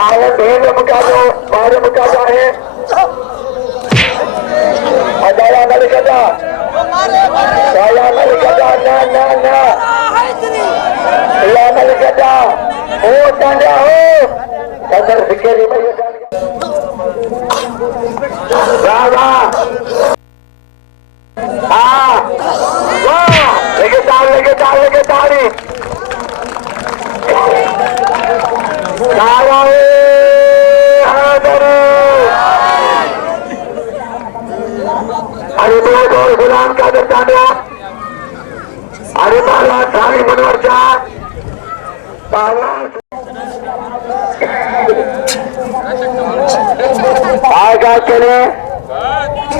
बाहर भीड़ मुका दो, बाहर मुका जाए अजाया मलिकता अजाया मलिकता ना ना ना अजाया मलिकता हो डांडा हो अंदर फिक्री में ये डांडा हाँ वाह लेके ताड़ी अरे बहुत और गुलाम का दर्जा दो अरे माला थाली मनोरचा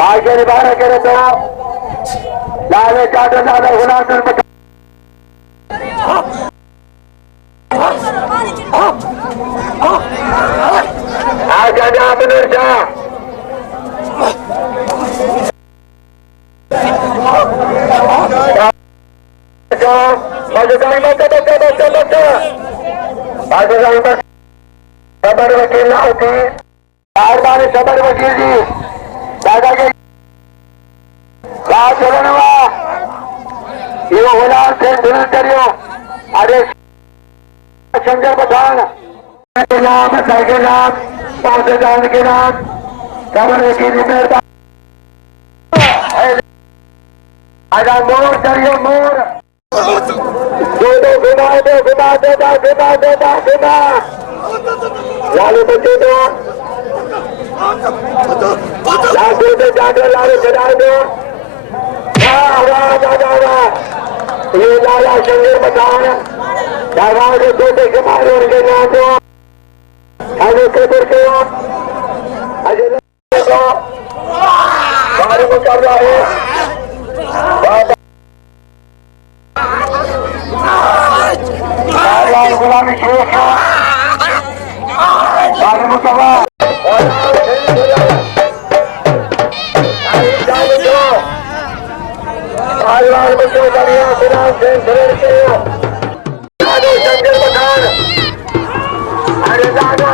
आगे चले बारह करे तो लाले चाटो लाला गुलाम आगे जा मनोरचा सबर वकील ना होती मेहरबानी सबर वकील जी दादा के चलन ये गुलाम से दुरुस्त करियो अरे शंकर पठान के नाम सर के नाम पौधेदार के नाम सबर वकील जी मेहरबानी आजा मोर करियो मोर दो घुमा लालू बच्चे दो लालू से जाकर लालू चढ़ा दो ये लाला शंकर पठान दादा के छोटे कुमार उनके नाम दो खाने के के अजय को बारे में कर रहा है गुलामी शेख बारे में कर रहा बच्चों बढ़िया गुलाम से शंकर पठान अरे हजारों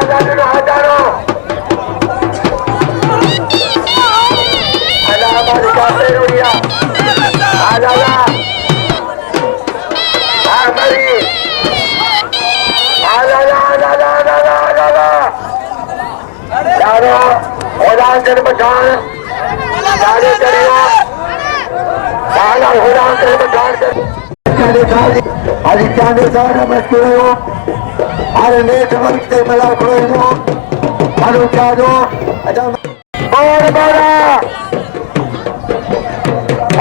चल पठान सारे करियो सारा हुरान चल पठान आज चांदे सारा मस्कुरो अरे नेट वक्त malakhro नो मालू क्या दो अच्छा और बड़ा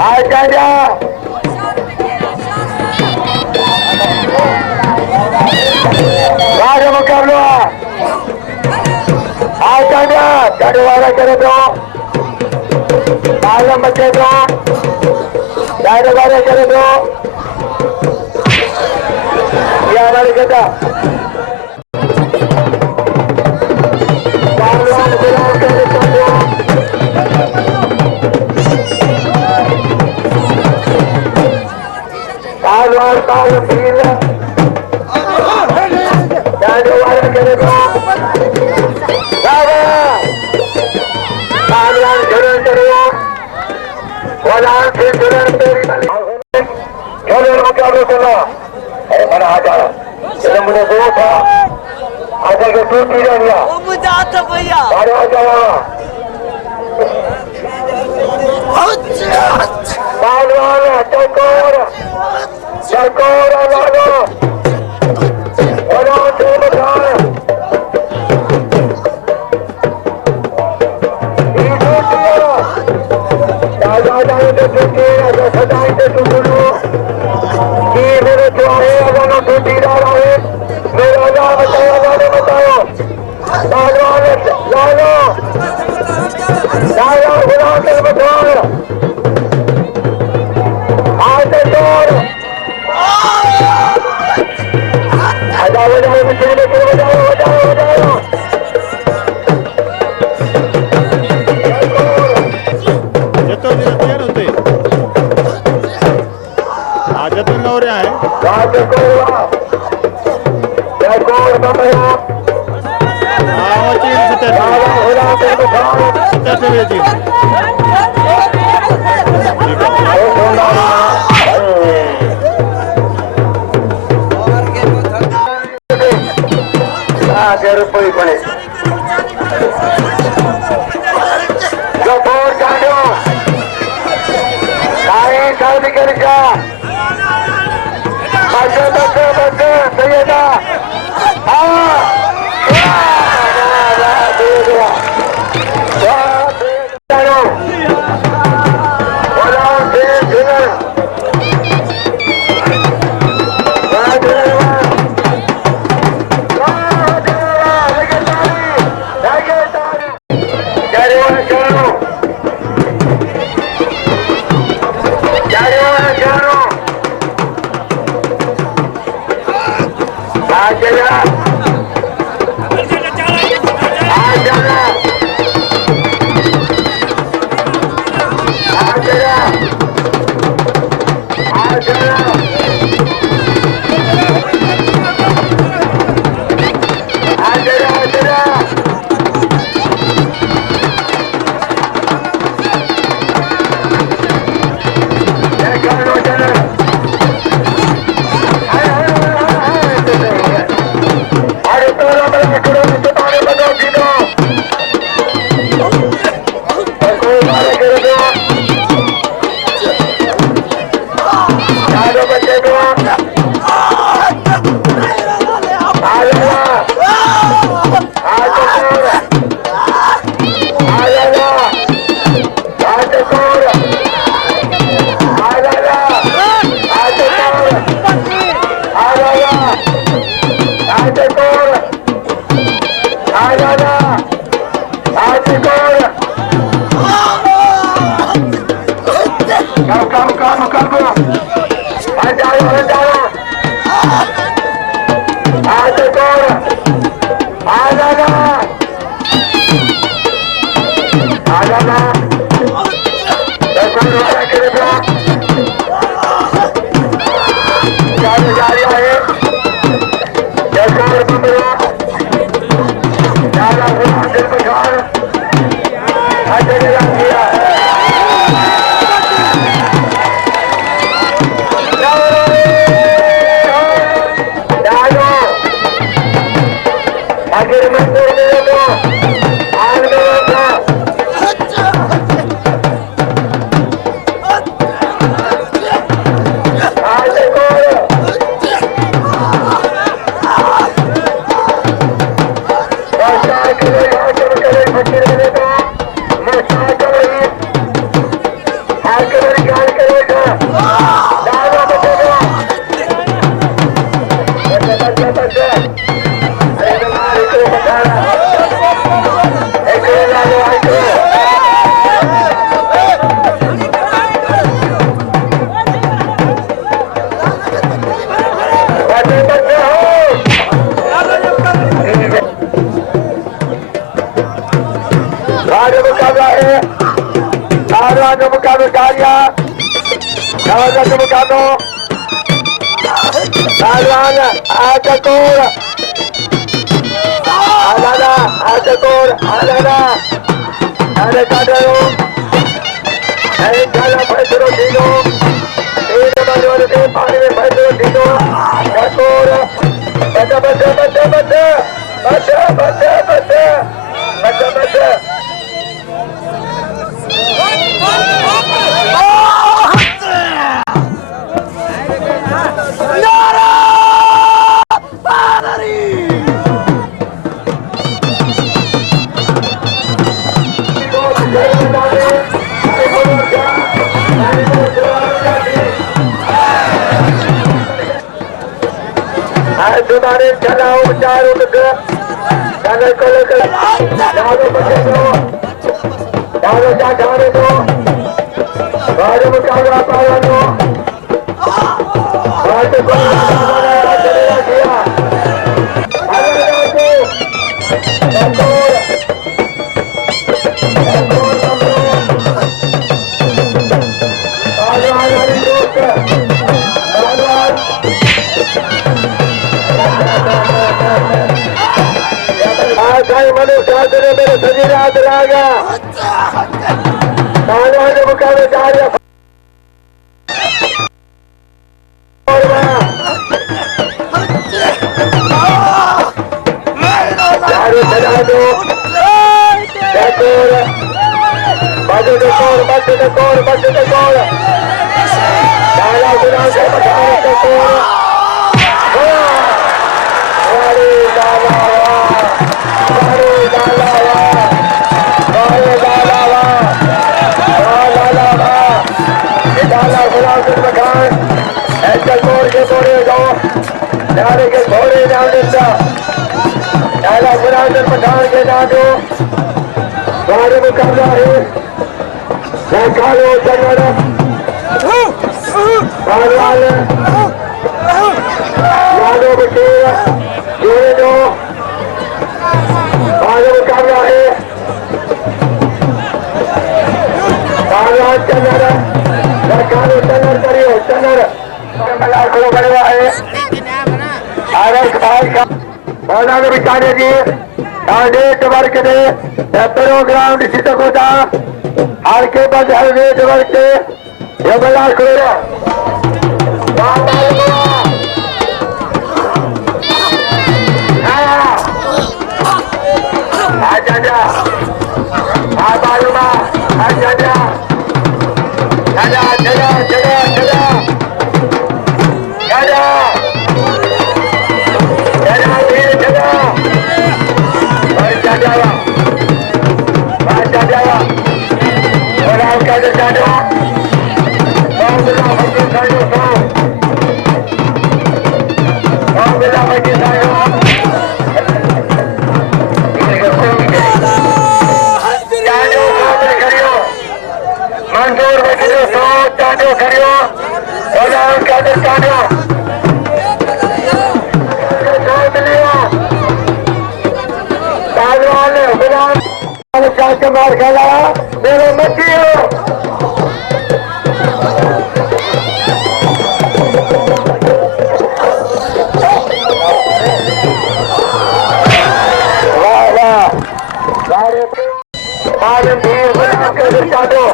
आज जा राज मुकाबला चढ़े वाला करे दो बालम बच्चे दो चढ़े वाले करे दो ये हमारे कहता चढ़े वाले करे दो अरे मना आ जा मुझे दो था आगे के टूट ही रह गया मुझे आता भैया अरे आ जाओ चकोर लालो साईं मनु साथ ने मेरे सजी रात लागा पहलवान मुकाबले जारी चला दो बचे डाला गुलाम से के घोड़े नाम देता डाला गुलाम पठान के नाटो हमारे मुकाबला है कालो चंगड़ पहलवान यादव बटीर जोड़े दो हमारे मुकाबला है पहलवान चंगड़ कालो चंगड़ करियो चंगड़ malakhro करवा है आरस भाई का पहला ने बिचारे जी डेट वर्क ने 70 ग्राउंड सिटक होता हार के बाद हर डेट वर्क से ये malakhro आजा जा बालूमा आजा जा चला चला चला चला चला चला धीरे चला बढ़ जावा बढ़ जावा और आपका जो जाना बहुत बड़ा बच्चे साइड हो बहुत बड़ा बच्चे साइड हो मंजूर बच्चे सो चांदो करियो और आपका जो जाना के मार खेला मेरे मचियो वाह वाह सारे भीड़ बना के दिखा दो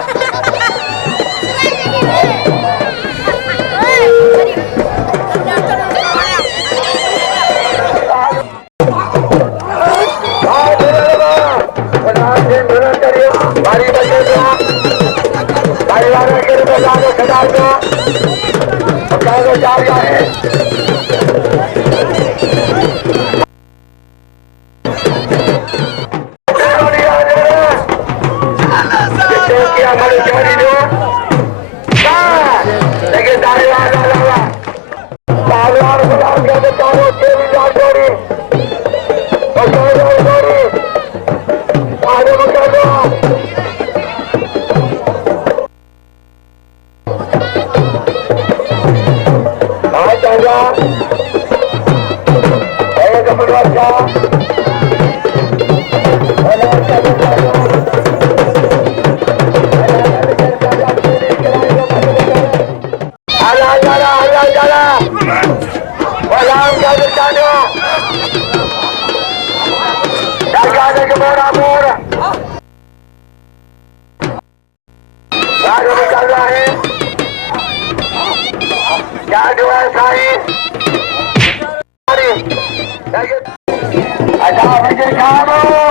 क्या जो है साईं अच्छा